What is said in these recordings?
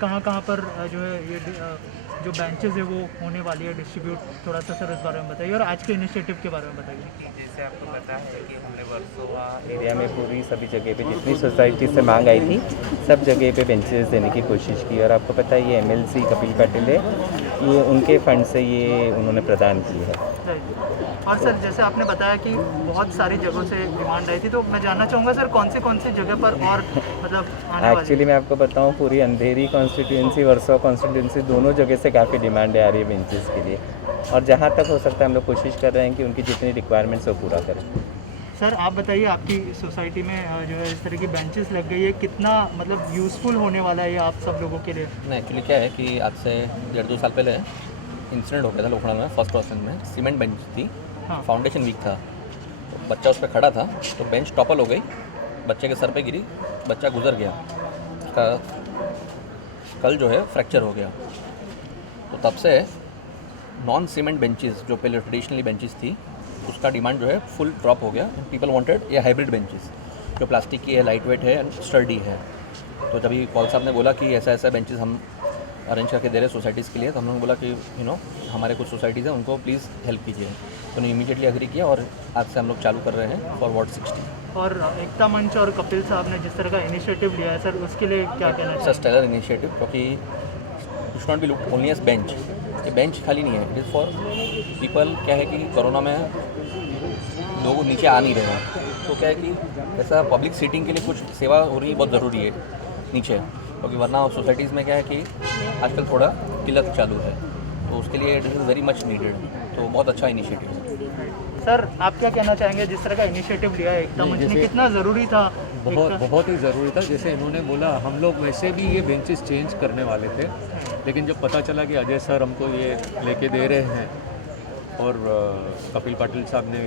कहाँ कहाँ पर जो है ये जो बेंचेस है वो होने वाली है डिस्ट्रीब्यूट, थोड़ा सा सर इस बारे में बताइए और आज के इनिशिएटिव के बारे में बताइए। जैसे आपको पता है कि हमने वर्सोवा एरिया में पूरी सभी जगह पे जितनी सोसाइटी से मांग आई थी सब जगह पे बेंचेस देने की कोशिश की, और आपको पता है ये एमएलसी कपिल पाटिल है, ये उनके फंड से ये उन्होंने प्रदान की है। और सर जैसे आपने बताया कि बहुत सारी जगहों से डिमांड आई थी, तो मैं जानना चाहूँगा सर कौन सी जगह पर और मतलब आने वाली? एक्चुअली मैं आपको बताऊं, पूरी अंधेरी कॉन्स्टिट्यूंसी वर्सोवा कॉन्स्टिट्यूंसी दोनों जगह से काफ़ी डिमांड आ रही है बेंचेस के लिए, और जहां तक हो सकता है हम लोग कोशिश कर रहे हैं कि उनकी जितनी रिक्वायरमेंट्स वो पूरा करें। सर आप बताइए आपकी सोसाइटी में जो है इस तरह की बेंचेस लग गई है, कितना मतलब यूज़फुल होने वाला है ये आप सब लोगों के लिए? नहीं, एक्चुअली क्या है कि आज से 1.5-2 साल पहले इंसिडेंट हो गया था लोखड़ा में, फर्स्ट क्रॉसिंग में सीमेंट बेंच थी, हाँ। फाउंडेशन वीक था, तो बच्चा उस पर खड़ा था तो बेंच टॉपल हो गई, बच्चे के सर पे गिरी, बच्चा गुजर गया, उसका स्कल जो है फ्रैक्चर हो गया। तो तब से नॉन सीमेंट बेंचेस जो पहले ट्रेडिशनली बेंचेस थी उसका डिमांड जो है फुल ड्रॉप हो गया। पीपल वांटेड ये हाइब्रिड बेंचेस जो प्लास्टिक की है, लाइट वेट है एंड स्टर्डी है। तो जब पॉल साहब ने बोला कि ऐसा ऐसा बेंचेस हम अरेंज करके दे रहे सोसाइटीज़ के लिए, तो हम लोगों ने बोला कि हमारे कुछ सोसाइटीज़ हैं उनको प्लीज़ हेल्प कीजिए। तो उन्होंने इमीडिएटली एग्री किया और आज से हम लोग चालू कर रहे हैं फॉर वार्ड 60। और एकता मंच और कपिल साहब ने जिस तरह का इनिशिएटिव लिया है सर, उसके लिए क्या कहना चाहिए? सर स्टेलर इनिशिएटिव, क्योंकि it should not be looked only as bench. ये बेंच खाली नहीं है, इट इज़ फॉर पीपल। क्या है कि कोरोना में लोग नीचे आ नहीं रहे हैं, तो क्या है कि ऐसा पब्लिक सीटिंग के लिए कुछ सेवा हो रही है, बहुत ज़रूरी है नीचे, क्योंकि वरना सोसाइटीज़ में क्या है कि आजकल थोड़ा किल्लत चालू है, तो उसके लिए it is very much needed. तो बहुत अच्छा इनिशिएटिव है। सर आप क्या कहना चाहेंगे जिस तरह का इनिशिएटिव लिया है एकता मंच ने, कितना ज़रूरी था? बहुत ही ज़रूरी था। जैसे इन्होंने बोला, हम लोग वैसे भी ये बेंचेस चेंज करने वाले थे, लेकिन जब पता चला कि अजय सर हमको ये लेके दे रहे हैं और कपिल पाटिल साहब ने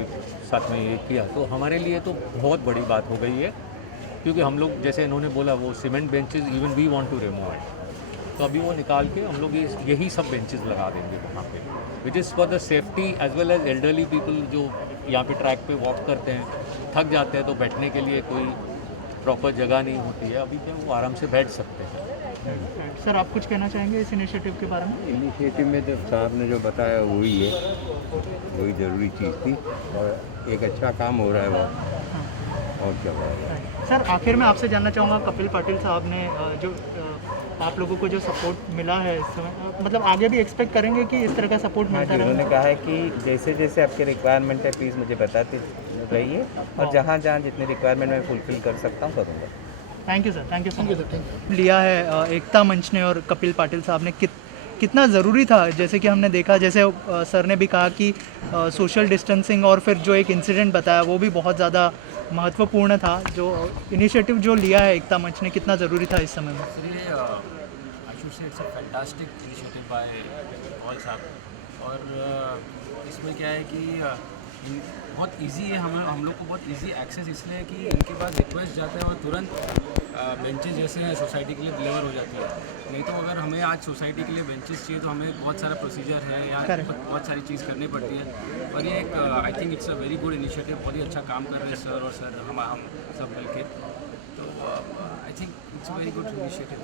साथ में ये किया, तो हमारे लिए तो बहुत बड़ी बात हो गई है। क्योंकि हम लोग, जैसे इन्होंने बोला, वो cement benches even we want to remove it, तो अभी वो निकाल के हम लोग यही सब बेंचेस लगा देंगे वहाँ पे, which is for the safety as well as elderly people जो यहाँ पे ट्रैक पे वॉक करते हैं, थक जाते हैं, तो बैठने के लिए कोई प्रॉपर जगह नहीं होती है, अभी पे वो आराम से बैठ सकते हैं। सर आप कुछ कहना चाहेंगे इस इनिशिएटिव के बारे में? इनिशिएटिव में जो साहब ने जो बताया वही है, वही ज़रूरी चीज़ थी और एक अच्छा काम हो रहा है वो, और क्या बात है। सर आखिर में आपसे जानना चाहूँगा, कपिल पाटिल साहब ने जो आप लोगों को जो सपोर्ट मिला है इस समय, मतलब आगे भी एक्सपेक्ट करेंगे कि इस तरह का सपोर्ट मिलता रहे? उन्होंने कहा है कि जैसे जैसे आपके रिक्वायरमेंट है प्लीज़ मुझे बताते रहिए, और जहाँ जहाँ जितनी रिक्वायरमेंट मैं फुलफिल कर सकता हूँ करूँगा। Thank you sir, thank you sir. लिया है एकता मंच ने और कपिल पाटिल साहब ने, कितना ज़रूरी था, जैसे कि हमने देखा, जैसे सर ने भी कहा कि सोशल डिस्टेंसिंग और फिर जो एक इंसिडेंट बताया वो भी बहुत ज़्यादा महत्वपूर्ण था। जो इनिशिएटिव जो लिया है एकता मंच ने, कितना ज़रूरी था इस समय में? I should say it's a fantastic initiative by Paul साहब। और इसमें क्या है कि बहुत इजी है, हम लोग को बहुत इजी एक्सेस इसलिए है कि इनके पास रिक्वेस्ट जाते हैं और तुरंत बेंचेस जैसे हैं सोसाइटी के लिए डिलीवर हो जाती है। नहीं तो अगर हमें आज सोसाइटी के लिए बेंचेस चाहिए तो हमें बहुत सारा प्रोसीजर है या बहुत सारी चीज़ करनी पड़ती है। और ये एक आई think it's a very good initiative, बहुत ही अच्छा काम कर रहे हैं सर और सर हम सब मिलके। तो I think it's a very good initiative.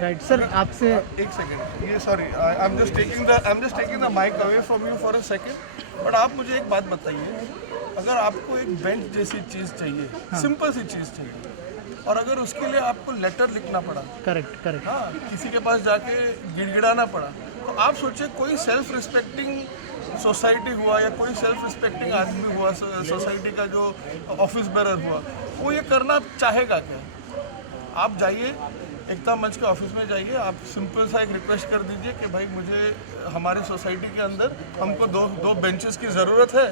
Right sir, आपसे एक सेकंड, ये sorry, I am just taking the mic away from you for a second. But आप मुझे एक बात बताइए, अगर आपको एक बेंच जैसी चीज़ चाहिए, सिंपल सी चीज़ चाहिए, और अगर उसके लिए आपको लेटर लिखना पड़ा, करेक्ट, हाँ, किसी के पास जाके गिड़गिड़ाना पड़ा, तो आप सोचिए कोई सेल्फ रिस्पेक्टिंग सोसाइटी हुआ या कोई सेल्फ रिस्पेक्टिंग आदमी हुआ, सोसाइटी का जो ऑफिस बेरर हुआ, वो ये करना चाहेगा क्या? आप जाइए एकता मंच के ऑफिस में जाइए, आप सिंपल सा एक रिक्वेस्ट कर दीजिए कि भाई मुझे हमारी सोसाइटी के अंदर हमको दो बेंचेस की ज़रूरत है,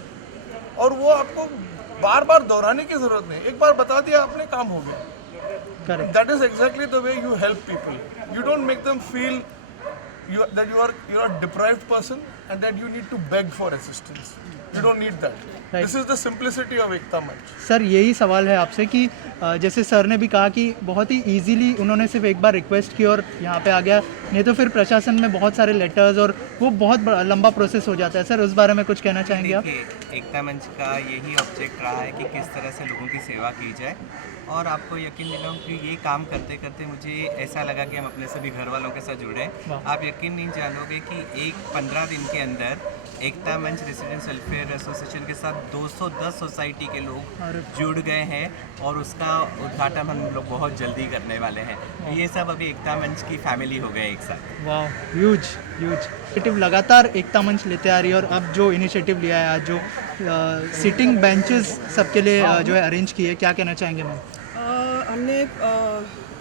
और वो आपको बार बार दोहराने की ज़रूरत नहीं, एक बार बता दिया आपने, काम हो गया। That is exactly the way you help people. You don't make them feel that you are a deprived person and that you need to beg for assistance. You don't need that. Right. This is the simplicity of Ekta Manch. Sir यही सवाल है आपसे कि जैसे sir ने भी कहा कि बहुत ही इजीली उन्होंने सिर्फ एक बार रिक्वेस्ट की और यहाँ पे आ गया, नहीं तो फिर प्रशासन में बहुत सारे लेटर्स और वो बहुत लंबा प्रोसेस हो जाता है। सर उस बारे में कुछ कहना चाहेंगे आप? देखिए, एकता मंच का यही ऑब्जेक्ट रहा है कि किस तरह से लोगों की सेवा की जाए, और आपको यकीन दिलाऊं कि ये काम करते करते मुझे ऐसा लगा कि हम अपने सभी घर वालों के साथ जुड़े हैं। आप यकीन नहीं जानोगे कि 15 दिन के अंदर एकता मंच रेसिडेंट्स वेलफेयर एसोसिएशन के साथ 210 सोसाइटी के लोग जुड़ गए हैं, और उसका उद्घाटन हम लोग बहुत जल्दी करने वाले हैं। ये सब अभी एकता मंच की फैमिली हो गए एक साथ। वाह, ह्यूज इनिशिएटिव लगातार एकता मंच लेते आ रही है, और अब जो इनिशिएटिव लिया है आज, जो सिटिंग बेंचेस सबके लिए जो है अरेंज किए, क्या कहना चाहेंगे मैम? हमने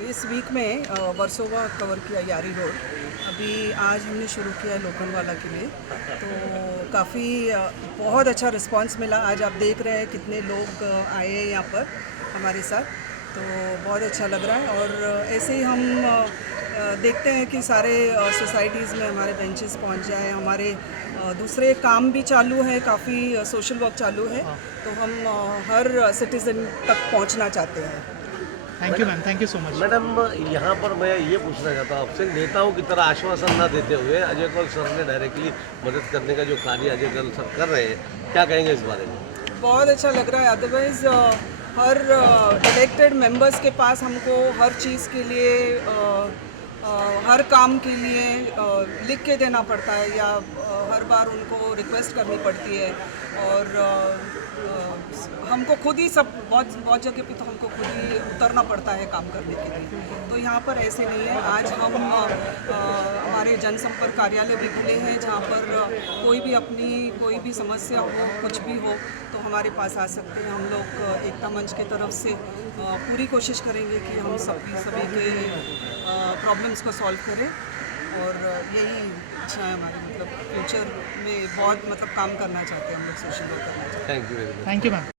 इस वीक में वर्सोवा कवर किया, यारी रोड। अभी आज हमने शुरू किया है लोखंडवाला के लिए, तो काफ़ी बहुत अच्छा रिस्पांस मिला। आज आप देख रहे हैं कितने लोग आए हैं यहाँ पर हमारे साथ, तो बहुत अच्छा लग रहा है। और ऐसे ही हम देखते हैं कि सारे सोसाइटीज़ में हमारे बेंचेस पहुँच जाए। हमारे दूसरे काम भी चालू है, काफ़ी सोशल वर्क चालू है, तो हम हर सिटीज़न तक पहुँचना चाहते हैं। Thank you ma'am, thank you so much. Madam, यहाँ पर मैं ये पूछना चाहता हूँ आपसे, नेताओं की तरह आश्वासन न देते हुए अजय कौल सर ने डायरेक्टली मदद करने का जो कार्य अजय कौल सर कर रहे हैं, क्या कहेंगे इस बारे में? बहुत अच्छा लग रहा है। अदरवाइज़ हर इलेक्टेड मेंबर्स के पास हमको हर चीज़ के लिए हर काम के लिए लिख के देना पड़ता है, या हर बार उनको रिक्वेस्ट करनी पड़ती है, और हमको खुद ही सब बहुत जगह पे तो हमको खुद ही उतरना पड़ता है काम करने के लिए। तो यहाँ पर ऐसे नहीं है। आज हम हमारे जनसंपर्क कार्यालय भी खुले हैं, जहाँ पर कोई भी समस्या हो, कुछ भी हो, तो हमारे पास आ सकते हैं। हम लोग एकता मंच की तरफ से पूरी कोशिश करेंगे कि हम सभी के प्रॉब्लम्स को सॉल्व करें, और यही इच्छा है हमारी। मतलब फ्यूचर में बहुत काम करना चाहते हैं हम लोग, सोशल वर्क करना चाहते हैं। Thank you very much. Thank you ma'am.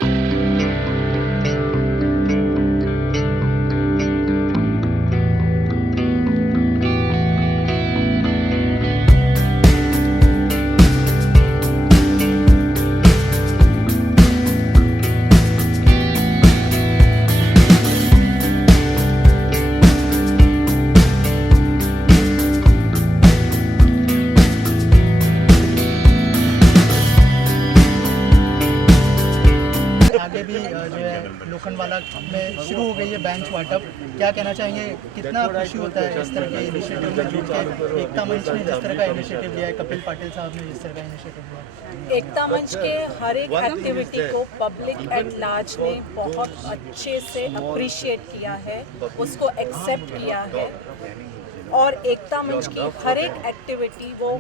आगे भी जो है लोखंडवाला में शुरू हो गई है बेंच वाटअप, क्या कहना चाहेंगे? कितना खुशी होता है इस तरह के इनिशिएटिव में जुड़ के? एकता मंच ने जिस तरह का इनिशिएटिव लिया है, कपिल पाटिल साहब ने जिस तरह का इनिशिएटिव लिया है, एकता मंच के हर एक एक्टिविटी को पब्लिक एट लार्ज ने बहुत अच्छे से अप्रिशिएट किया है, उसको एक्सेप्ट किया है, और एकता मंच की हर एक एक्टिविटी वो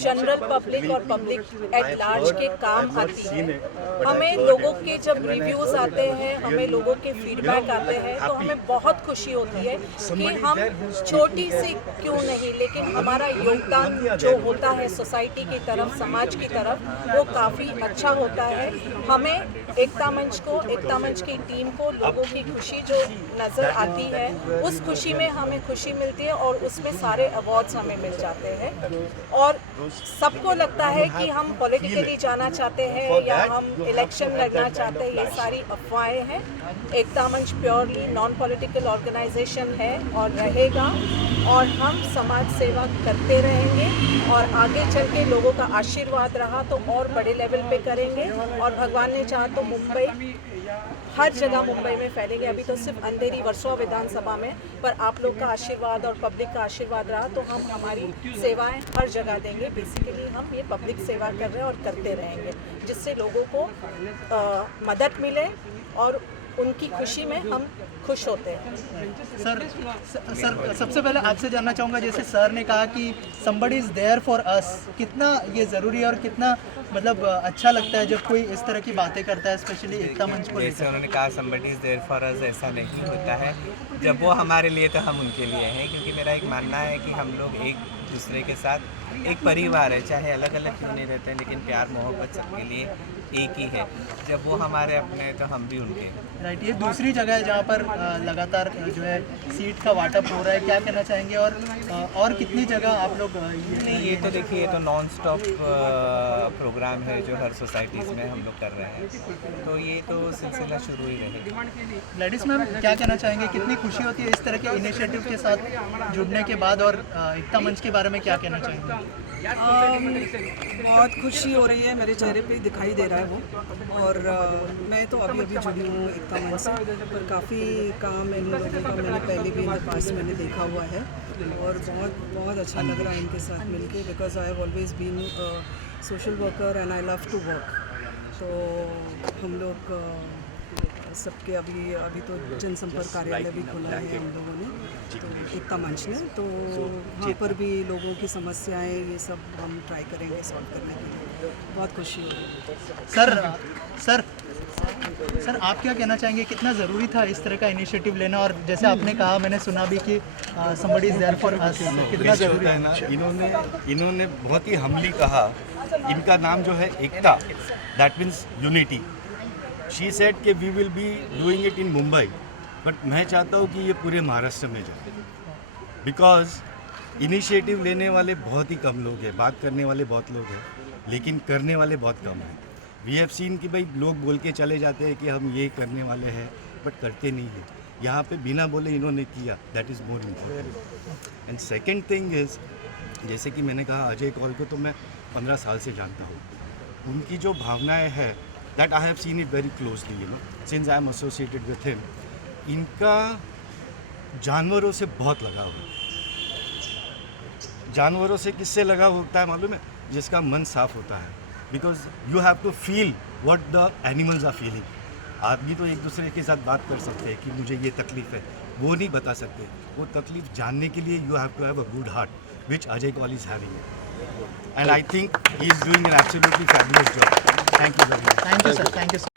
जनरल पब्लिक और पब्लिक एट लार्ज के काम आती है। हमें लोगों के जब रिव्यूज़ आते हैं, हमें लोगों के फीडबैक आते हैं, तो हमें बहुत खुशी होती है कि हम छोटी सी क्यों नहीं, लेकिन हमारा योगदान जो होता है सोसाइटी की तरफ, समाज की तरफ, वो काफ़ी अच्छा होता है। हमें एकता मंच को, एकता मंच की टीम को लोगों की खुशी जो नज़र आती है, उस खुशी में हमें खुशी मिलती है, और उसमें सारे अवार्ड्स हमें मिल जाते हैं। और सबको लगता है कि हम पॉलिटिकली जाना चाहते हैं या हम इलेक्शन लड़ना चाहते हैं, ये सारी अफवाहें हैं। एकता मंच प्योरली नॉन पॉलिटिकल ऑर्गेनाइजेशन है और रहेगा, और हम समाज सेवा करते रहेंगे, और आगे चल के लोगों का आशीर्वाद रहा तो और बड़े लेवल पे करेंगे, और भगवान ने चाहा तो मुंबई, हर जगह मुंबई में फैलेंगे। अभी तो सिर्फ अंधेरी वर्सोवा विधानसभा में, पर आप लोग का आशीर्वाद और पब्लिक का आशीर्वाद रहा तो हम हमारी सेवाएं हर जगह देंगे। बेसिकली हम ये पब्लिक सेवा कर रहे हैं और करते रहेंगे, जिससे लोगों को मदद मिले और उनकी खुशी में हम खुश होते हैं। सर सबसे पहले आपसे जानना चाहूँगा, जैसे सर ने कहा कि somebody is there for us, कितना ये ज़रूरी है और कितना मतलब अच्छा लगता है जब कोई इस तरह की बातें करता है, स्पेशली एकता मंच को जैसे उन्होंने कहा somebody is there for us, ऐसा नहीं होता है। जब वो हमारे लिए तो हम उनके लिए हैं, क्योंकि मेरा एक मानना है कि हम लोग एक दूसरे के साथ एक परिवार है, चाहे अलग अलग क्यों नहीं रहते हैं, लेकिन प्यार मोहब्बत सबके लिए एक ही है, जब वो हमारे अपने हैं तो हम भी उनके हैं। राइट, ये दूसरी जगह है जहाँ पर लगातार जो है सीट का वाटअप हो रहा है, क्या कहना चाहेंगे? और कितनी जगह आप लोग नहीं, ये तो देखिए, ये तो नॉन स्टॉप प्रोग्राम है जो हर सोसाइटीज़ में हम लोग कर रहे हैं, तो ये तो सिलसिला शुरू ही रहेगा। लेडीज़ मैम, क्या कहना चाहेंगे? कितनी खुशी होती है इस तरह के इनिशिएटिव के साथ जुड़ने के बाद, और एकता मंच के बारे में क्या कहना चाहेंगे? बहुत खुशी हो रही है, मेरे चेहरे पे दिखाई दे रहा है वो। और मैं तो अभी जुड़ी हूँ एकता मंच से, पर काफ़ी काम इन लोगों का मैंने पहले भी इन पास मैंने देखा हुआ है, और बहुत अच्छा लग रहा है इनके साथ मिलके, because I have always been social worker and I love to work. तो हम लोग सबके अभी तो जनसंपर्क कार्यालय भी खोला है हम लोगों ने, तो एकता मंच ने, तो वहाँ पर भी लोगों की समस्याएं ये सब हम ट्राई करेंगे सॉल्व करने के लिए। बहुत खुशी हो रही है। सर आप क्या कहना चाहेंगे? कितना ज़रूरी था इस तरह का इनिशिएटिव लेना? और जैसे आपने कहा, मैंने सुना भी कि somebody is there for us, कितना ज़रूरी है ना? इन्होंने बहुत ही हम्बली कहा, इनका नाम जो है Ekta, that means unity. She said कि we will be doing it in Mumbai, but मैं चाहता हूँ कि ये पूरे महाराष्ट्र में जाए, बिकॉज इनिशिएटिव लेने वाले बहुत ही कम लोग हैं, बात करने वाले बहुत लोग हैं, लेकिन करने वाले बहुत कम हैं। वी हैव सीन कि भाई लोग बोल के चले जाते हैं कि हम ये करने वाले हैं, बट करते नहीं हैं। यहाँ पे बिना बोले इन्होंने किया, that is more important. And second thing is, जैसे कि मैंने कहा, अजय कौल को तो मैं 15 साल से जानता हूँ। उनकी जो भावनाएं हैं, that I have seen it very closely, you know, since I am associated with him. इनका जानवरों से बहुत लगाव है। जानवरों से किससे लगाव होता है मालूम है? जिसका मन साफ होता है, because you have to feel what the animals are feeling. आदमी तो एक दूसरे के साथ बात कर सकते हैं कि मुझे ये तकलीफ़ है, वो नहीं बता सकते। वो तकलीफ जानने के लिए you have to have a good heart, which Ajay Kaul is having, and I think he is doing an absolutely fabulous job. Thank you very much. Thank you sir, thank you sir.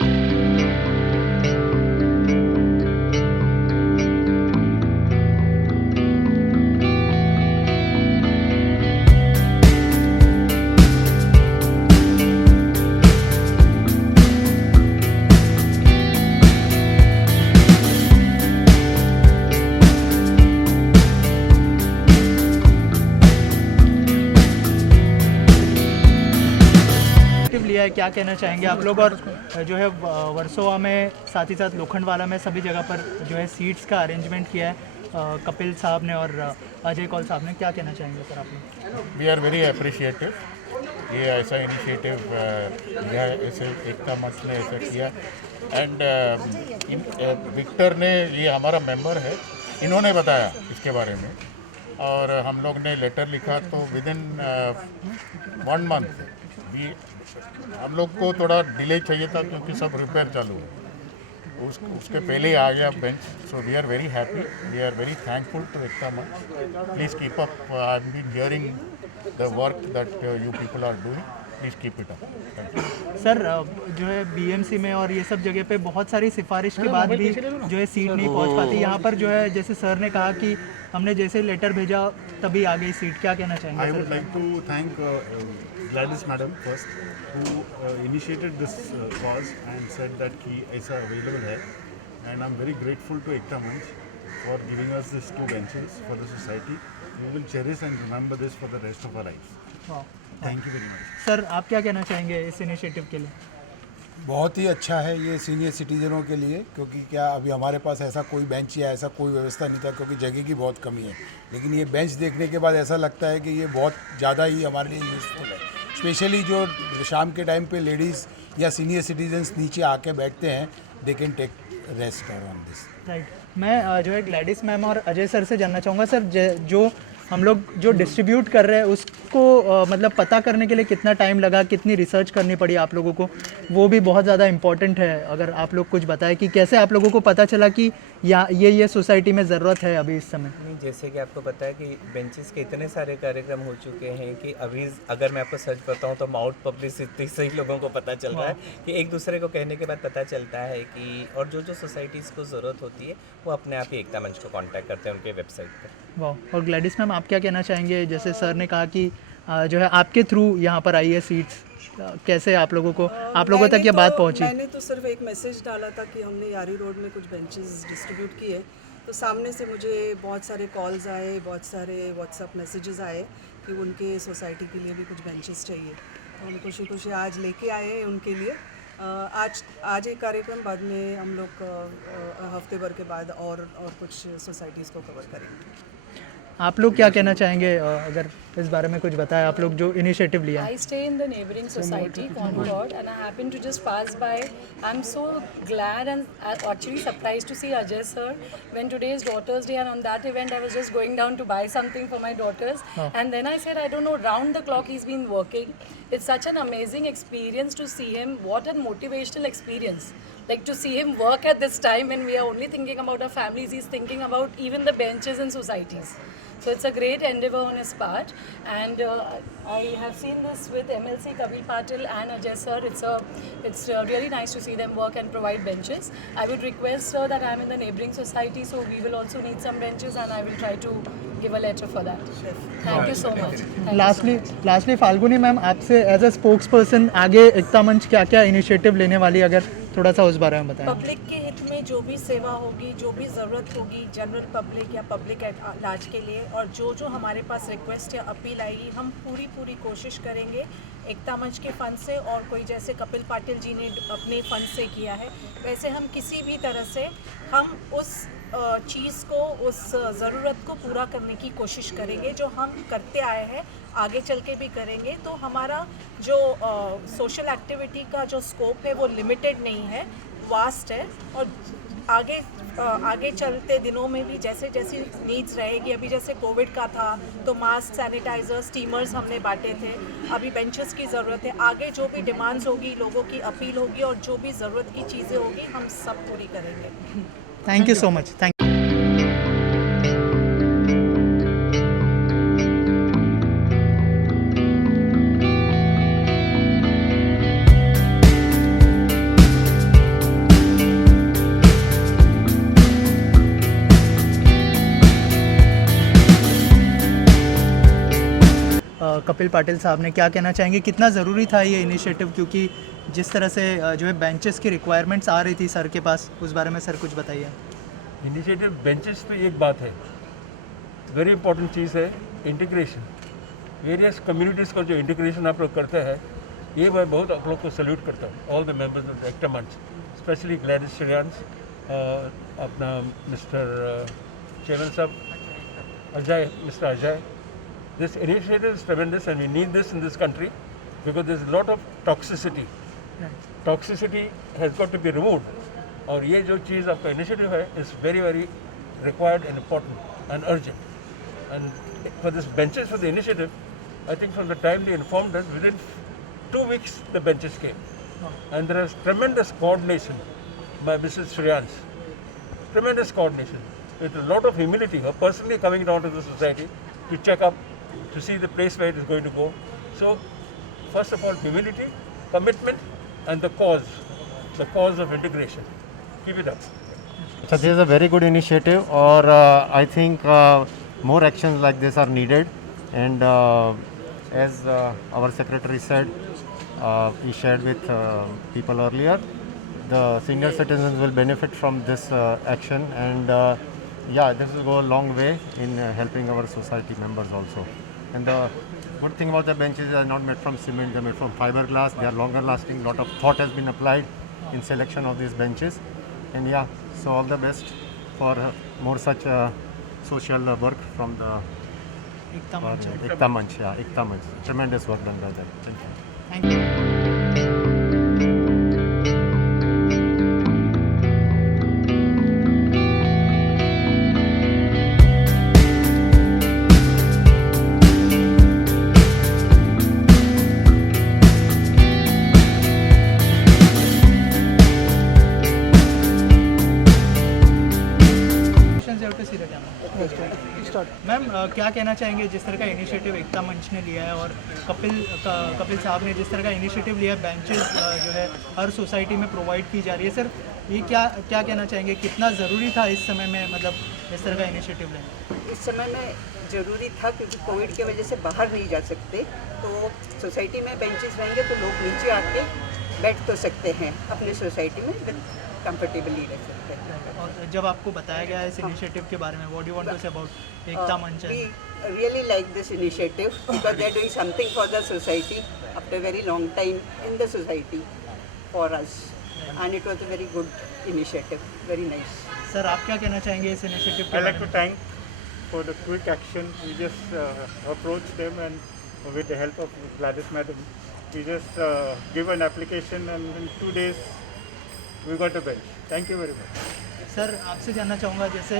लिया है, क्या कहना चाहेंगे आप लोग? और जो है वर्सोवा में, साथ ही साथ लोखंडवाला में, सभी जगह पर जो है सीट्स का अरेंजमेंट किया है कपिल साहब ने और अजय कौल साहब ने, क्या कहना चाहेंगे सर आप लोग? वी आर वेरी अप्रिशिएटिव, ये ऐसा इनिशिएटिव ऐसे एकता मंच ने ऐसा किया। एंड विक्टर ने, ये हमारा मेंबर है, इन्होंने बताया इसके बारे में, और हम लोग ने लेटर लिखा, तो विद इन 1 मंथ हम लोग को थोड़ा डिले चाहिए था क्योंकि सब रिपेयर चालू है, उसके पहले ही आ गया bench. So we are very happy, we are very thankful to Ekta Manch. Please keep up, I have been hearing the work that you people are doing, please keep it up. Sir जो है BMC में और ये सब जगह पे बहुत सारी सिफारिश के बाद भी जो है सीट नहीं पहुंच पाती। यहाँ पर जो है, जैसे सर ने कहा कि हमने जैसे लेटर भेजा तभी आ गई सीट, क्या कहना चाहेंगे? I would like to thank Gladys madam first, who initiated this cause and said that कि ऐसा available है, and I'm very grateful to Ekta Manch for giving us these 2 benches for the society. We will cherish and remember this for the rest of our lives. Thank you very much. Sir आप क्या कहना चाहेंगे इस initiative के लिए? बहुत ही अच्छा है ये सीनियर सिटीजनों के लिए, क्योंकि क्या अभी हमारे पास ऐसा कोई बेंच या ऐसा कोई व्यवस्था नहीं था, क्योंकि जगह की बहुत कमी है। लेकिन ये बेंच देखने के बाद ऐसा लगता है कि ये बहुत ज़्यादा ही हमारे लिए यूज़फुल है, स्पेशली जो शाम के टाइम पे लेडीज़ या सीनियर सिटीजन्स नीचे आके बैठते हैं, they can take rest on this. Right, मैं जो है ग्लैडिस मैम और अजय सर से जानना चाहूँगा सर, जो हम लोग जो डिस्ट्रीब्यूट कर रहे हैं उसको मतलब पता करने के लिए कितना टाइम लगा, कितनी रिसर्च करनी पड़ी आप लोगों को, वो भी बहुत ज़्यादा इम्पॉर्टेंट है। अगर आप लोग कुछ बताएं कि कैसे आप लोगों को पता चला कि ये सोसाइटी में ज़रूरत है अभी इस समय? नहीं, जैसे कि आपको पता है कि बेंचेस के इतने सारे कार्यक्रम हो चुके हैं कि अभी अगर मैं आपको सच बताऊं तो माउथ पब्लिसिटी से ही लोगों को पता चल रहा है कि एक दूसरे को कहने के बाद पता चलता है कि, और जो सोसाइटीज़ को ज़रूरत होती है वो अपने आप ही एकता मंच को कांटेक्ट करते हैं उनके वेबसाइट पर। वाह। और ग्लैडिस मैम आप क्या कहना चाहेंगे? जैसे सर ने कहा कि जो है आपके थ्रू यहाँ पर आई है सीट्स, कैसे आप लोगों तक ये बात पहुंची? मैंने तो सिर्फ एक मैसेज डाला था कि हमने यारी रोड में कुछ बेंचेस डिस्ट्रीब्यूट किए, तो सामने से मुझे बहुत सारे कॉल्स आए, बहुत सारे व्हाट्सएप मैसेजेस आए कि उनके सोसाइटी के लिए भी कुछ बेंचेस चाहिए। तो हम खुशी खुशी आज लेके आए हैं उनके लिए। आज एक कार्यक्रम, बाद में हम लोग हफ्ते भर के बाद और कुछ सोसाइटीज़ को कवर करेंगे। आप लोग क्या कहना चाहेंगे, अगर इस बारे में कुछ बताएं, आप लोग जो इनिशिएटिव लिया? I stay in the neighboring society, Concord, and I happened to just pass by. I'm so glad and actually surprised to see Ajay sir. When today's Daughters Day and on that event, I was just going down to buy something for my daughters. And then I said, I don't know, round the clock he's been working. It's such an amazing experience to see him. What a motivational experience. Like to see him work at this time when we are only thinking about our families, he's thinking about even the benches in societies. So it's a great endeavor on his part, and I have seen this with MLC Kapil Patil and Ajay sir. It's really nice to see them work and provide benches. I would request sir that I'm in the neighboring society, so we will also need some benches, and I will try to give a letter for that. Thank you so much. Lastly Falguni ma'am, आपसे as a spokes person आगे एकता मंच क्या क्या initiative लेने वाली, अगर थोड़ा सा उस बारे में बताएं। पब्लिक के हित में जो भी सेवा होगी, जो भी ज़रूरत होगी जनरल पब्लिक या पब्लिक इलाज के लिए, और जो हमारे पास रिक्वेस्ट या अपील आएगी, हम पूरी कोशिश करेंगे एकता मंच के फ़ंड से, और कोई जैसे कपिल पाटिल जी ने अपने फ़ंड से किया है, वैसे हम किसी भी तरह से हम उस चीज़ को, उस ज़रूरत को पूरा करने की कोशिश करेंगे, जो हम करते आए हैं, आगे चल के भी करेंगे। तो हमारा जो सोशल एक्टिविटी का जो स्कोप है वो लिमिटेड नहीं है, वास्ट है, और आगे चलते दिनों में भी जैसे जैसी नीड्स रहेगी, अभी जैसे कोविड का था तो मास्क, सैनिटाइज़र, स्टीमर्स हमने बांटे थे, अभी बेंचेस की ज़रूरत है, आगे जो भी डिमांड्स होगी, लोगों की अपील होगी और जो भी ज़रूरत की चीज़ें होगी, हम सब पूरी करेंगे। Thank you so much. Thank Kapil Patil साहब ने क्या कहना चाहेंगे, कितना ज़रूरी था ये इनिशिएटिव, क्योंकि जिस तरह से जो है बेंचेस की रिक्वायरमेंट्स आ रही थी सर के पास, उस बारे में सर कुछ बताइए। इनिशिएटिव बेंचेस तो एक बात है, वेरी इंपॉर्टेंट चीज़ है इंटीग्रेशन, वेरियस कम्युनिटीज़ का जो इंटीग्रेशन आप लोग करते हैं, ये मैं बहुत आप लोग को सल्यूट करता हूँ, ऑल द मेंबर्स ऑफ एकता मंच, स्पेशली ग्लैडिस श्रेयांश, अपना मिस्टर चेयरमैन साहब, Ajay, mister Ajay. This initiative is tremendous and we need this in this country because there is a lot of toxicity. Toxicity has got to be removed. और ये जो चीज़ आपका initiative है is very required and important and urgent. And for this benches for the initiative, I think from the time they informed us, within 2 weeks the benches came. And there is tremendous coordination by Mrs. Shreyansh. Tremendous coordination with a lot of humility, her personally coming down to the society to check up, to see the place where it is going to go. So, first of all, humility, commitment, and the cause of integration. Keep it up. So, this is a very good initiative, or I think more actions like this are needed. And as our secretary said, he shared with people earlier, the senior citizens will benefit from this action, and yeah, this will go a long way in helping our society members also. And the good thing about the benches are not made from cement, they are made from fiberglass, they are longer lasting, lot of thought has been applied in selection of these benches. And yeah, so all the best for more such social work from the Ekta Manch. Ekta Manch, yeah, Ekta Manch. Tremendous work done by them. Thank you. Thank you. Ma'am क्या कहना चाहेंगे, जिस तरह का initiative एकता मंच ने लिया है और कपिल साहब ने जिस तरह का इनिशिएटिव लिया है, बेंचेस जो है हर सोसाइटी में प्रोवाइड की जा रही है, सर ये क्या कहना चाहेंगे, कितना ज़रूरी था इस समय में, मतलब इस तरह का इनिशिएटिव लेना? इस समय में ज़रूरी था क्योंकि कोविड की वजह से बाहर नहीं जा सकते, तो सोसाइटी में बेंचेस रहेंगे तो लोग नीचे आके बैठ तो सकते हैं अपनी सोसाइटी में, कंफर्टेबली रह सकते हैं। और जब आपको बताया गया है इस इनिशिएटिव के बारे में, what do you want to say about Ekta Manch? We really like this initiative because they are doing something for the society after a very long time in the society for us, and it was a very good initiative, very nice. Sir, आप क्या कहना चाहेंगे इस initiative के I'd बारे like to में? thank for the quick action. We just approached them and with the help of Gladys madam, we just give an application and in 2 days we got a bench. Thank you very much. Sir, आपसे जानना चाहूँगा, जैसे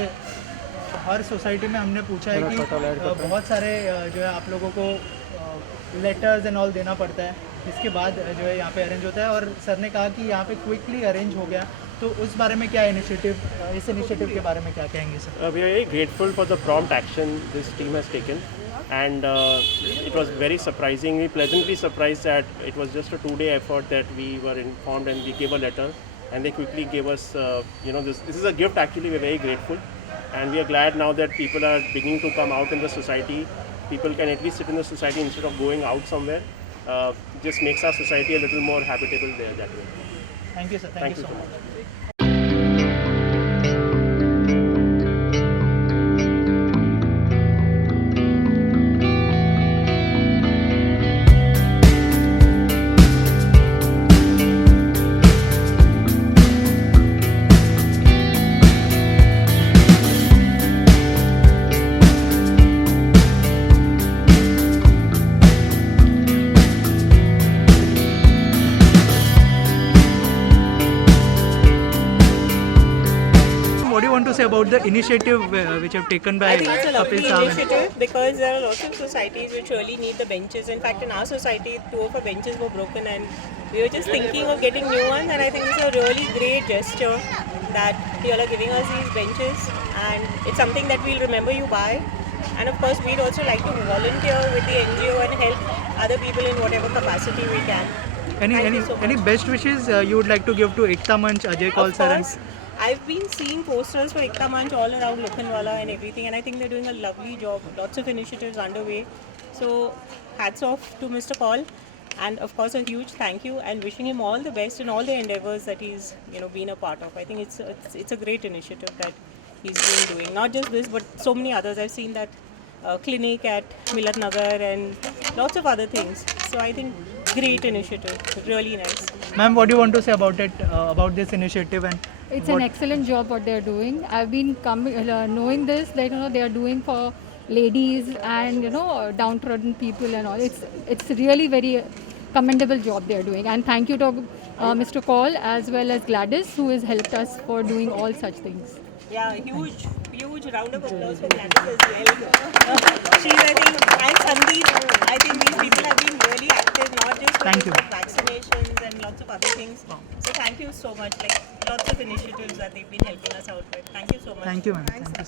हर society में हमने पूछा है कि बहुत सारे जो है आप लोगों को लेटर्स एंड ऑल देना पड़ता है, इसके बाद जो है यहाँ पे अरेंज होता है, और सर ने कहा कि यहाँ पे क्विकली अरेंज हो गया, तो उस बारे में क्या इस इनिशिएटिव के बारे में क्या कहेंगे sir? We are very grateful for the prompt action this team has taken, and it was very surprisingly, pleasantly surprised that it was just a 2-day effort that we were informed and we gave a letter, and they quickly gave us, this is a gift actually. We're very grateful, and we are glad now that people are beginning to come out in the society. People can at least sit in the society instead of going out somewhere. Just makes our society a little more habitable there that way. Thank you sir, thank you so much. What do you want to say about the initiative which have taken by I think it's a lovely Kapil Saab? initiative because there are lots of societies which really need the benches. In fact, in our society, 2 of our benches were broken and we were just thinking of getting new ones, and I think it's a really great gesture that you all are giving us these benches, and it's something that we'll remember you by. And of course, we'd also like to volunteer with the NGO and help other people in whatever capacity we can. Any best wishes you would like to give to Ekta Manch, Ajay Kaul sir? Of course, I've been seeing posters for Ekta Manch all around Lokhandwala and everything, and I think they're doing a lovely job. Lots of initiatives underway. So hats off to Mr. Kaul, and of course a huge thank you, and wishing him all the best in all the endeavors that he's been a part of. I think it's a great initiative that he's been doing. Not just this, but so many others. I've seen that clinic at Milat Nagar and lots of other things. So I think great initiative, really nice. Ma'am, what do you want to say about it, about this initiative? And it's an excellent job what they are doing. I've been knowing this, that they are doing for ladies and downtrodden people and all. It's really very commendable job they are doing, and thank you to Mr. Kaul as well as Gladys, who has helped us for doing all such things. Yeah, huge round of applause for Gladys as well. She's, I think, and Sandeep, I think these people have been really active, not just with vaccinations and lots of other things. So thank you so much. Like lots of initiatives that they've been helping us out with. Thank you so much. Thank you, ma'am. Thank you.